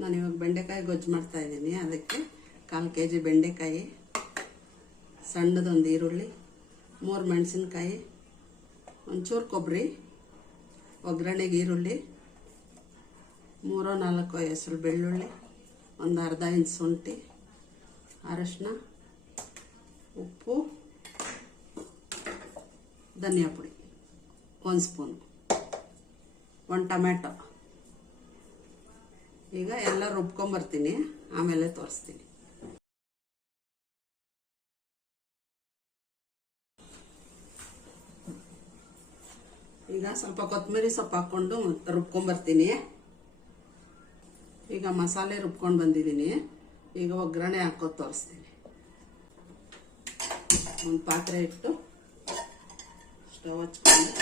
ನಾನಿವಾಗ ಬೆಂಡೆಕಾಯಿ ಗೊಜ್ಜು ಮಾಡ್ತಾ ಇದ್ದೀನಿ. ಅದಕ್ಕೆ 1/4 kg ಬೆಂಡೆಕಾಯಿ, ಸಣ್ಣದೊಂದು ಈರುಳ್ಳಿ, 3 ಮೆಣಸಿನ್ಕಾಯಿ, ಒಂಚೂರು ಕೊಬ್ಬರಿ, ಒಗ್ಗರಣೆಗೆ ಈರುಳ್ಳಿ, 3-4 ಹೆಸರು ಬೆಳ್ಳುಳ್ಳಿ, ಒಂದು ಅರ್ಧ ಇಂಚ್ ಶುಂಠಿ, ಅರಶಿನ, ಉಪ್ಪು, ಧನಿಯಾ ಪುಡಿ 1 ಸ್ಪೂನ್, 1 ಟೊಮ್ಯಾಟೊ. ಈಗ ಎಲ್ಲ ರುಬ್ಕೊಂಬರ್ತೀನಿ, ಆಮೇಲೆ ತೋರಿಸ್ತೀನಿ. ಈಗ ಸ್ವಲ್ಪ ಕೊತ್ತಂಬರಿ ಸೊಪ್ಪು ಹಾಕ್ಕೊಂಡು ರುಬ್ಕೊಂಬರ್ತೀನಿ. ಈಗ ಮಸಾಲೆ ರುಬ್ಕೊಂಡು ಬಂದಿದ್ದೀನಿ. ಈಗ ಒಗ್ಗರಣೆ ಹಾಕೋದು ತೋರಿಸ್ತೀನಿ. ಒಂದು ಪಾತ್ರೆ ಇಟ್ಟು ಸ್ಟವ್ ಹಚ್ಕೊಂಡು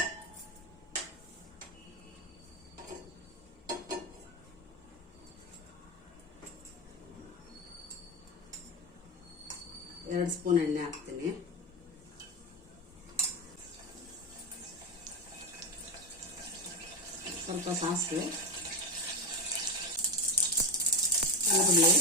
ಎರಡು ಸ್ಪೂನ್ ಎಣ್ಣೆ ಹಾಕ್ತೀನಿ. ಸ್ವಲ್ಪ ಸಾಸಿವೆ, ಈರುಳ್ಳಿ,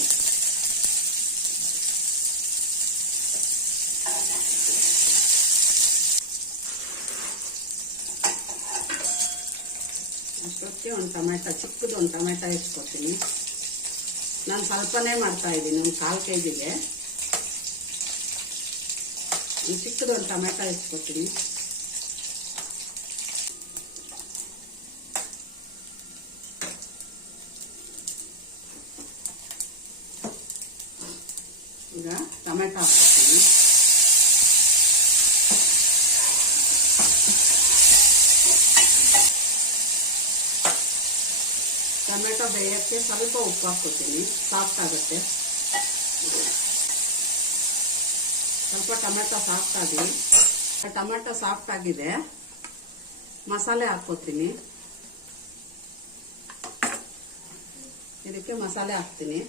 ಅಷ್ಟೊತ್ತಿಗೆ ಒಂದು ಟೊಮೆಟೊ, ಚಿಕ್ಕದು ಒಂದು ಟೊಮೆಟೊ ಇಟ್ಕೊತೀನಿ. ನಾನು ಸ್ವಲ್ಪನೇ ಮಾಡ್ತಾ ಇದ್ದೀನಿ, ಒಂದು 1/4 kgಗೆ ಚಿಕ್ಕದು ಒಂದು ಟೊಮೆಟೊ ಇಟ್ಕೊತೀನಿ. ಈಗ ಟೊಮೆಟೊ ಹಾಕ್ತೀನಿ. ಟೊಮೆಟೊ ಬೇಯಕ್ಕೆ ಸ್ವಲ್ಪ ಉಪ್ಪು ಹಾಕ್ಕೊತೀನಿ, ಸಾಫ್ಟ್ ಆಗುತ್ತೆ. ಸ್ವಲ್ಪ ಟೊಮೆಟೊ ಸಾಫ್ಟ್ ಆಗಿ, ಟೊಮೆಟೊ ಸಾಫ್ಟ್ ಆಗಿದೆ. ಮಸಾಲೆ ಹಾಕ್ಕೋತೀನಿ. ಇದಕ್ಕೆ ಮಸಾಲೆ ಹಾಕ್ತೀನಿ.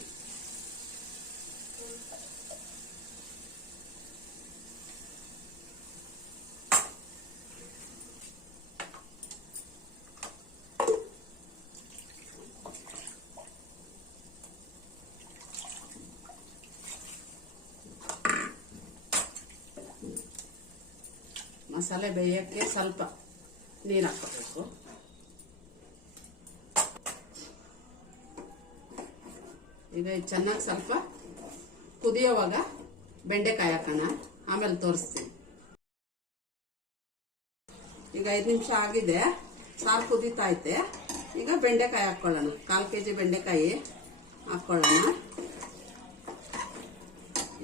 ಮಸಾಲೆ ಬೇಯಕ್ಕೆ ಸ್ವಲ್ಪ ನೀರು ಹಾಕೋಬೇಕು. ಈಗ ಚೆನ್ನಾಗಿ ಸ್ವಲ್ಪ ಕುದಿಯೋವಾಗ ಬೆಂಡೆಕಾಯಿ ಹಾಕೋಣ, ಆಮೇಲೆ ತೋರಿಸ್ತೀನಿ. ಈಗ 5 ನಿಮಿಷ ಆಗಿದೆ, ಸಾರು ಕುದೀತಾ ಐತೆ. ಈಗ ಬೆಂಡೆಕಾಯಿ ಹಾಕ್ಕೊಳ್ಳೋಣ. 1/4 kg ಬೆಂಡೆಕಾಯಿ ಹಾಕ್ಕೊಳ್ಳೋಣ.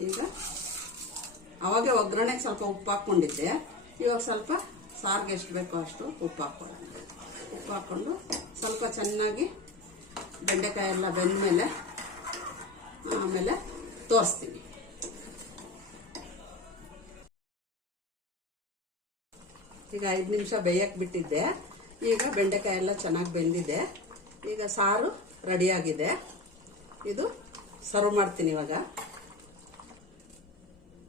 ಈಗ ಅವಾಗೆ ಒಗ್ಗರಣೆಗೆ ಸ್ವಲ್ಪ ಉಪ್ಪು ಹಾಕ್ಕೊಂಡಿದ್ದೆ. ಇವಾಗ ಸ್ವಲ್ಪ ಸಾರಿಗೆ ಎಷ್ಟು ಬೇಕೋ ಅಷ್ಟು ಉಪ್ಪು ಹಾಕ್ಕೊಳ್ಳೋಣ. ಉಪ್ಪು ಹಾಕ್ಕೊಂಡು ಸ್ವಲ್ಪ ಚೆನ್ನಾಗಿ ಬೆಂಡೆಕಾಯಿ ಎಲ್ಲ ಬೆಂದಮೇಲೆ ಆಮೇಲೆ ತೋರಿಸ್ತೀನಿ. ಈಗ 5 ನಿಮಿಷ ಬೇಯಕ್ಕೆ ಬಿಟ್ಟಿದ್ದೆ. ಈಗ ಬೆಂಡೆಕಾಯಿ ಎಲ್ಲ ಚೆನ್ನಾಗಿ ಬೆಂದಿದೆ. ಈಗ ಸಾರು ರೆಡಿಯಾಗಿದೆ. ಇದು ಸರ್ವ್ ಮಾಡ್ತೀನಿ ಇವಾಗ.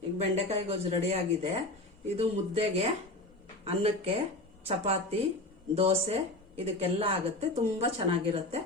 ಈಗ ಬೆಂಡೆಕಾಯಿ ಗೊಜ್ಜು ರೆಡಿಯಾಗಿದೆ. ಇದು ಮುದ್ದೆಗೆ, ಅನ್ನಕ್ಕೆ, ಚಪಾತಿ, ದೋಸೆ ಇದಕ್ಕೆಲ್ಲ ಆಗುತ್ತೆ. ತುಂಬ ಚೆನ್ನಾಗಿರುತ್ತೆ.